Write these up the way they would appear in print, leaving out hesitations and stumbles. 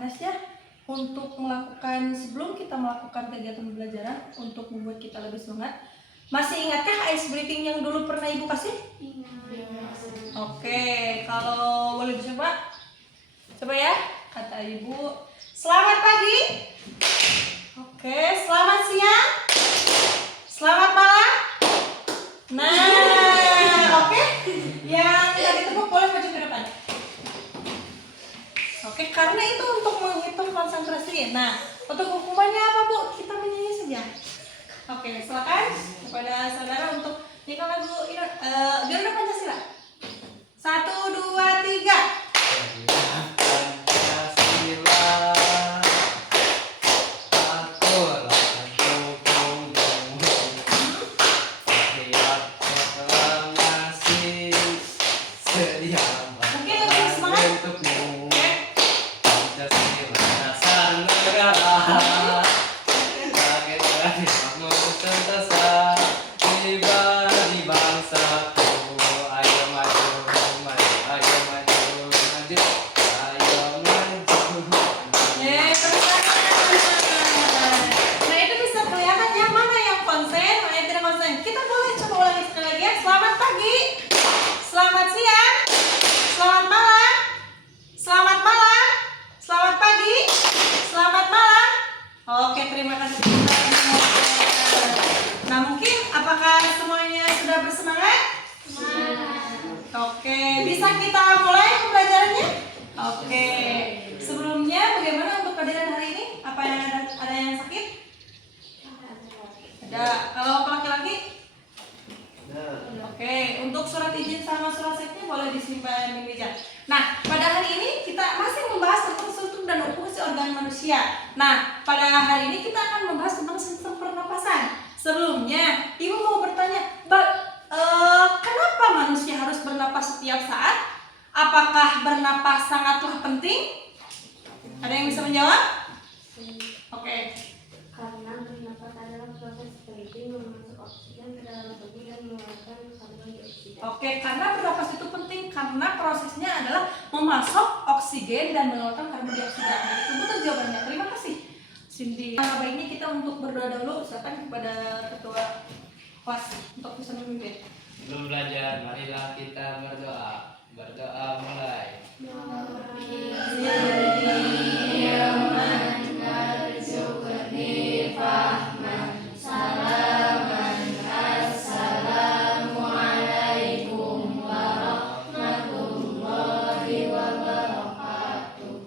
panas ya. Untuk melakukan, sebelum kita melakukan kegiatan pembelajaran untuk membuat kita lebih semangat, masih ingatkah ice breathing yang dulu pernah Ibu kasih? Oke, kalau boleh dicoba, coba ya. Kata Ibu, selamat pagi. Oke, selamat siang. Selamat malam. Nah, oke. Yang tadi tepuk boleh maju ke depan. Oke, karena itu untuk menghitung konsentrasi. Nah, untuk hukumannya apa Bu? Kita menyanyi saja. Oke, silakan kepada saudara untuk nyanyikan lagu Garuda Pancasila. 1, 2, 3. Oke, bisa kita mulai pembelajarannya? Oke, sebelumnya bagaimana untuk kehadiran hari ini? Apa yang ada yang sakit? Ada. Kalau laki-laki? Oke, untuk surat izin sama surat sakitnya boleh disimpan di meja. Nah, pada hari ini kita masih membahas tentang struktur dan fungsi organ manusia. Nah, pada hari ini kita akan membahas tentang sistem pernapasan. Sebelumnya, Ibu mau bertanya, kenapa manusia harus bernapas setiap saat? Apakah bernapas sangatlah penting? Ada yang bisa menjawab? Oke. Karena bernapas adalah proses penting memasuk oksigen ke dalam tubuh dan mengeluarkan karbon dioksida. Oke, karena bernapas itu penting karena prosesnya adalah memasok oksigen dan mengeluarkan karbon dioksida. Itu betul jawabannya. Terima kasih, Cindy. Baiknya kita untuk berdoa dulu. Silakan kepada ketua kelas untuk bisa memimpin. Sebelum belajar, marilah kita berdoa. Berdoa mulai.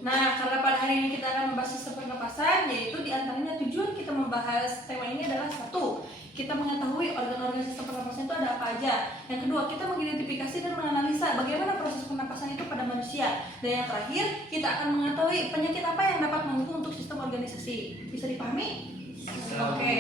Nah, karena pada hari ini kita akan membahas sistem pernapasan, yaitu diantaranya tujuan kita membahas tema ini adalah satu, kita mengetahui organ-organ sistem pernapasan itu ada apa aja. Yang kedua, kita mengidentifikasi dan menganalisa bagaimana proses pernapasan itu pada manusia. Dan yang terakhir, kita akan mengetahui penyakit apa yang dapat mengganggu untuk sistem organisasi. Bisa dipahami? Oke.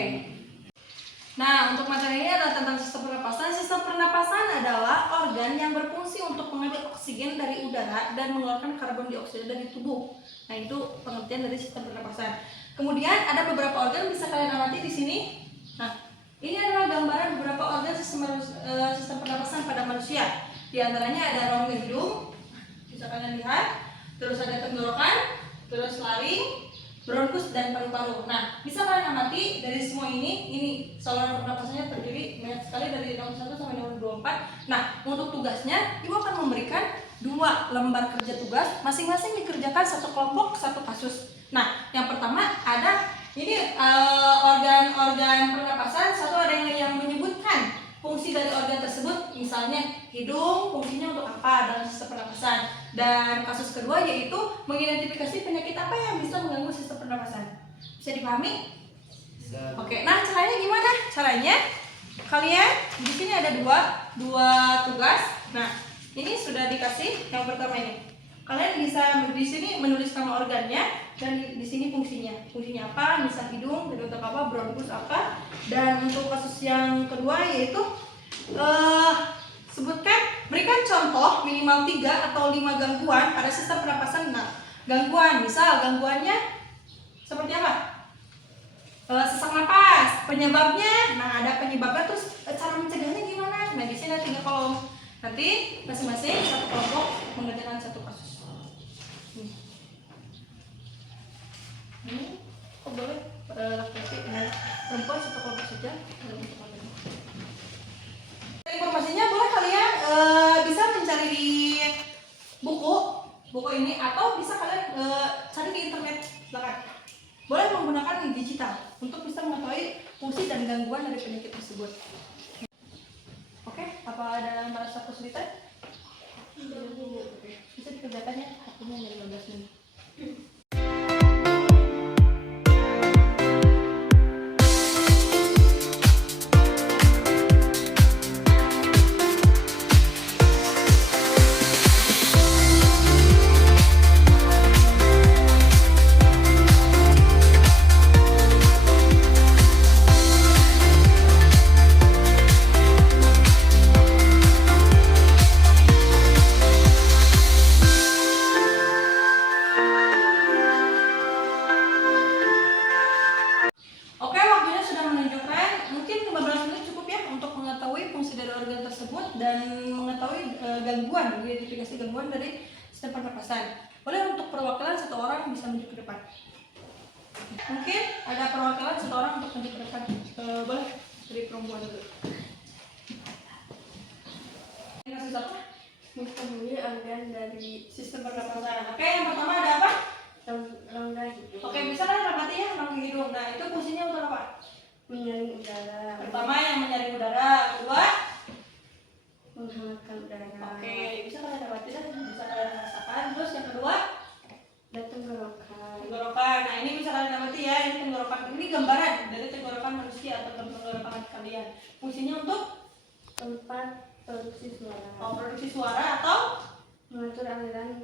Nah, untuk materi ini adalah tentang sistem pernapasan. Sistem pernapasan adalah organ yang berfungsi untuk mengambil oksigen dari udara dan mengeluarkan karbon dioksida dari tubuh. Nah, itu pengertian dari sistem pernapasan. Kemudian ada beberapa organ bisa kalian amati di sini. Nah, ini adalah gambaran beberapa organ sistem pernapasan pada manusia. Di antaranya ada rongga hidung, bisa kalian lihat. Terus ada tenggorokan, terus laring, bronkus dan paru-paru. Nah, bisa kalian amati dari semua ini saluran pernapasannya terdiri banyak sekali dari nomor 1 sampai nomor 24. Nah, untuk tugasnya Ibu akan memberikan 2 lembar kerja tugas, masing-masing dikerjakan satu kelompok, satu kasus. Nah, yang pertama ada ini organ-organ pernapasan. Satu ada yang menyebutkan fungsi dari organ tersebut, misalnya hidung fungsinya untuk apa dalam sistem pernapasan. Dan kasus kedua yaitu mengidentifikasi penyakit apa yang bisa mengganggu sistem pernapasan. Bisa dipahami? Bisa. Oke, nah caranya gimana? Caranya kalian di sini ada dua tugas. Nah, ini sudah dikasih. Yang pertama ini, kalian bisa di sini menulis nama organnya dan di sini fungsinya. Fungsinya apa? Misal hidung, untuk apa? Bronkus apa? Dan untuk kasus yang kedua yaitu berikan contoh minimal 3 atau 5 gangguan pada sistem pernapasan. Nah, gangguan, misal gangguannya seperti apa? Sesak napas, penyebabnya. Nah, ada penyebabnya, terus cara mencegahnya gimana? Nah, di sini ada 3 kolom. Nanti masing-masing satu kelompok mengerjakan satu kasus. ini boleh laki-laki dan perempuan satu kelompok saja dalam bentuk pandemi. Informasinya boleh kalian bisa mencari di buku ini atau bisa kalian cari di internet belakang. Boleh menggunakan digital untuk bisa mengetahui fungsi dan gangguan dari penyakit tersebut. Oke, apa ada merasa kesulitan? Bisa dikerjakan ya, waktunya hanya 15 menit. Oke, waktunya sudah menunjukkan mungkin 15 menit cukup ya untuk mengetahui fungsi dari organ tersebut dan mengetahui gangguan, identifikasi gangguan dari sistem pernapasan. Boleh untuk perwakilan satu orang bisa maju ke depan. Mungkin ada perwakilan satu orang untuk maju ke depan. Boleh dari perempuan dulu. Ini kasus apa? Mengetahui organ dari Sistem pernapasan. Oke, yang pertama ada apa? rongga hidung. Oke, bisa kalian amati ya rongga hidung. Nah, itu fungsinya untuk apa? Menyaring udara. Pertama yang menyaring udara, kedua Menghangatkan udara. oke, bisa kalian amati dan bisa kalian rasakan. Terus yang kedua Dan tenggorokan. tenggorokan. Nah, ini bisa kalian amati ya, ini tenggorokan. Ini gambaran dari tenggorokan manusia atau tenggorokan kalian. Fungsinya untuk Tempat produksi suara. produksi suara atau Mengatur aliran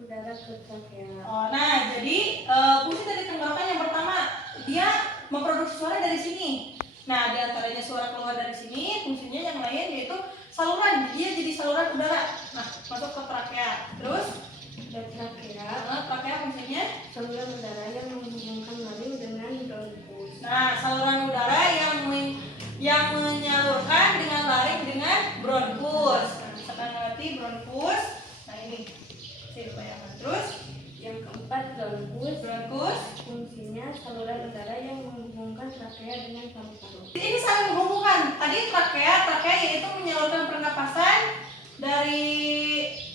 udara ke trachea. nah, jadi fungsi dari tenggorokan yang pertama dia memproduksi suara dari sini. Nah, diantaranya suara keluar dari sini, fungsinya yang lain yaitu saluran. Dia jadi saluran udara. Nah, masuk ke trachea. Terus Dan trachea, trachea fungsinya saluran udara yang menghubungkan laring dengan bronkus. nah, saluran udara yang menyalurkan dengan laring dengan bronkus. Nah, misalkan nanti bronkus. Nah, ini saya bayangkan. Terus Yang keempat, bronkus. fungsinya Saluran udara yang menghubungkan trachea dengan paru-paru. ini saling menghubungkan. Tadi trachea yaitu menyalurkan pernapasan dari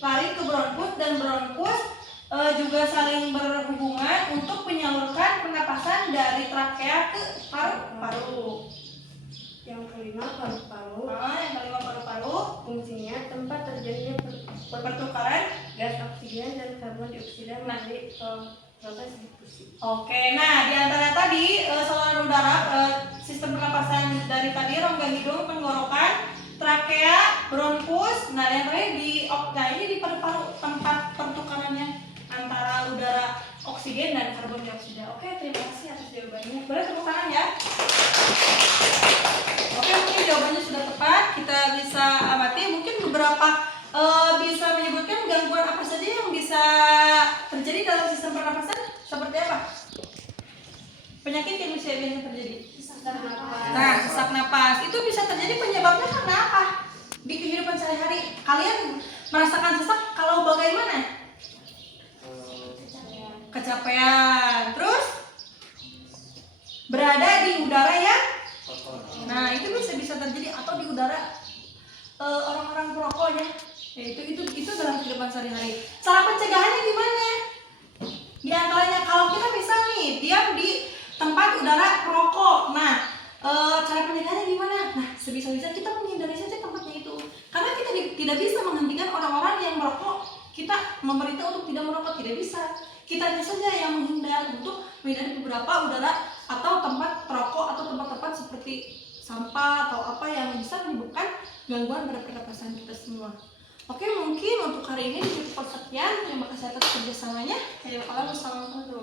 laring ke bronkus dan bronkus juga saling berhubungan untuk menyalurkan pernapasan dari trachea ke paru-paru. Yang kelima, paru-paru. Yang kelima paru-paru, Fungsinya tempat terjadinya pertukaran. gas oksigen dan karbon dioksida melalui proses difusi. Oke, nah di antara tadi saluran udara, sistem pernapasan dari tadi rongga hidung, tenggorokan, trakea, bronkus. Nah, yang terakhir ini di paru-paru, tempat pertukarannya antara udara oksigen dan karbon dioksida. Oke, terima kasih atas jawabannya. Boleh tepuk tangan ya. Oke, mungkin jawabannya sudah tepat. Kita bisa amati mungkin beberapa bisa menyebutkan gangguan apa saja yang bisa terjadi dalam sistem pernapasan. Seperti apa? Penyakit yang bisa biasanya terjadi. Nah, sesak napas itu bisa terjadi, penyebabnya karena apa? Di kehidupan sehari-hari kalian merasakan sesak kalau bagaimana? Kecapean. Terus berada di udara yang nah itu bisa terjadi, atau di udara orang-orang perokok ya. Itu dalam kehidupan sehari-hari. Cara pencegahannya gimana? Di antaranya kalau kita misal nih diam di tempat udara perokok. Nah, cara pencegahannya gimana? Nah, sebisa-bisa kita menghindari saja tempatnya itu. Karena kita tidak bisa menghentikan orang-orang yang merokok. Kita memerintah untuk tidak merokok, tidak bisa. Kitanya saja yang menghindar untuk menghindari beberapa udara atau tempat perokok atau tempat-tempat seperti sampah atau apa yang bisa menyebabkan gangguan pada pernapasan kita semua. Oke, mungkin untuk hari ini cukup sekian. Terima kasih atas kerjasamanya. Wassalamualaikum warahmatullahi wabarakatuh.